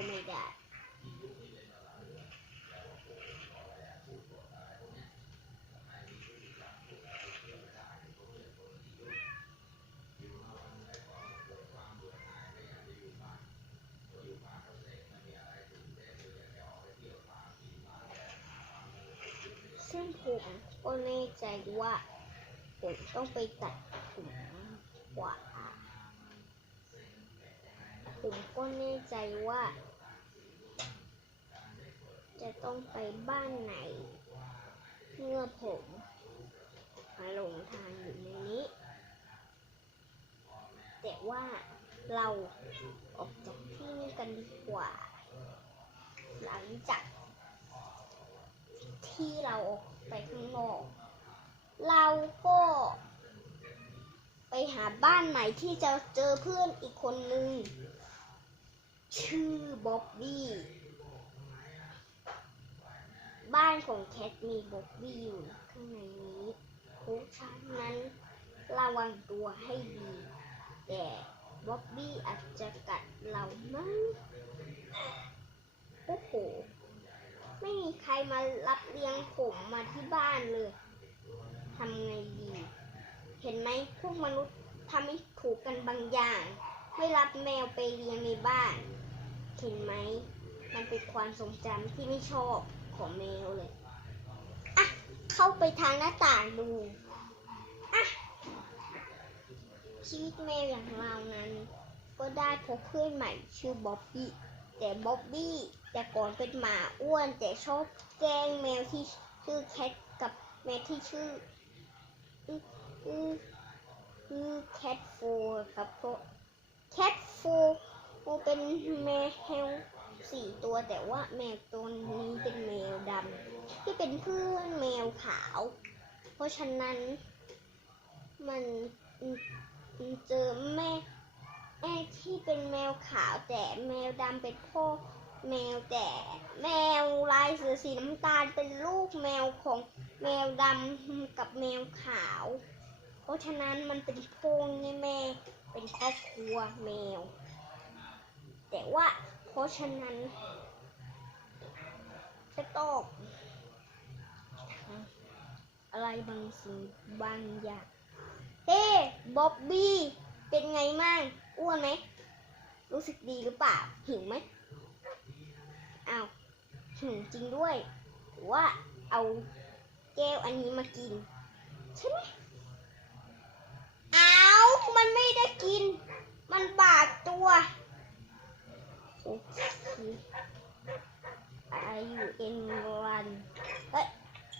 ก็ไม่ได้ซึ่งผมก็แน่ใจว่าผมต้องไปตัดผมขวาผมก็แน่ใจว่า จะต้องไปบ้านไหน เมื่อผมมาหลงทางอยู่ในนี้ แต่ว่าเราออกจากที่นี่กันดีกว่า หลังจากที่เราออกไปข้างนอก เราก็ไปหาบ้านใหม่ที่จะเจอเพื่อนอีกคนนึง ชื่อบ๊อบบี้ บ้านของแคทมีบ๊อบบี้อยู่ข้างในนี้เพราะฉะนั้นระวังตัวให้ดี แต่บ๊อบบี้อาจจะกัดเรามั้งโอ้โห ไม่มีใครมารับเลี้ยงผมมาที่บ้านเลยทำไงดี เห็นไหมพวกมนุษย์ทำไม่ถูกกันบางอย่าง ไม่รับแมวไปเลี้ยงในบ้าน เห็นไหม มันเป็นความทรงจำที่ไม่ชอบ ของแมวเลย อะ เข้าไปทางหน้าต่างดู อะ ชีวิตแมวอย่างเรานั้น ก็ได้พบเพื่อนใหม่ชื่อบ๊อบบี้ แต่บ๊อบบี้แต่ก่อนเป็นหมาอ้วนแต่ชอบแกล้งแมวที่ชื่อแคทกับแมวที่ชื่อชื่อชื่อแคทโฟครับเพราะแคทโฟเป็นแมว สี่ตัวแต่ว่าแมวตัวนี้เป็นแมวดำที่เป็นเพื่อนแมวขาว เพราะฉะนั้นมันเจอแม่แม่ที่เป็นแมวขาวแต่แมวดำเป็นพ่อแมวแต่แมวลายเสือสีน้ำตาลเป็นลูกแมวของแมวดำกับแมวขาว เพราะฉะนั้นมันเป็นพงในแม่เป็นครอบครัวแมว แต่ว่า เพราะฉะนั้นจะต้องอะไรบางสิ่งบางอย่าง เฮ้บ๊อบบี้เป็นไงมั่งอ้วนไหม รู้สึกดีหรือเปล่า หิวไหมอ้าวหิวจริงด้วยว่าเอาแก้วอันนี้มากิน ใช่ไหมอ้าวมันไม่ได้กิน มันบาดตัวโอเค อายุเอ็นวันเฮ้ย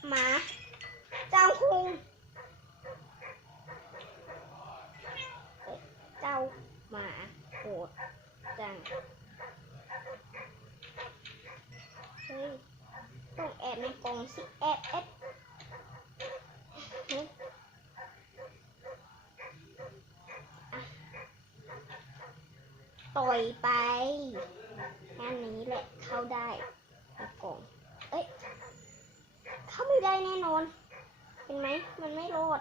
หมาจ้าคุงเจ้าหมาโหดจังเฮ้ยต้องแอบในกล่องสิแอบแอบต่อยไปแค่นี้แหละเข้าได้ในกล่อง เอ้ย เข้าไม่ได้แน่นอน เห็นไหม มันไม่รอด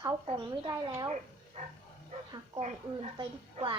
เขากล่องไม่ได้แล้ว หากล่องอื่นไปดีกว่า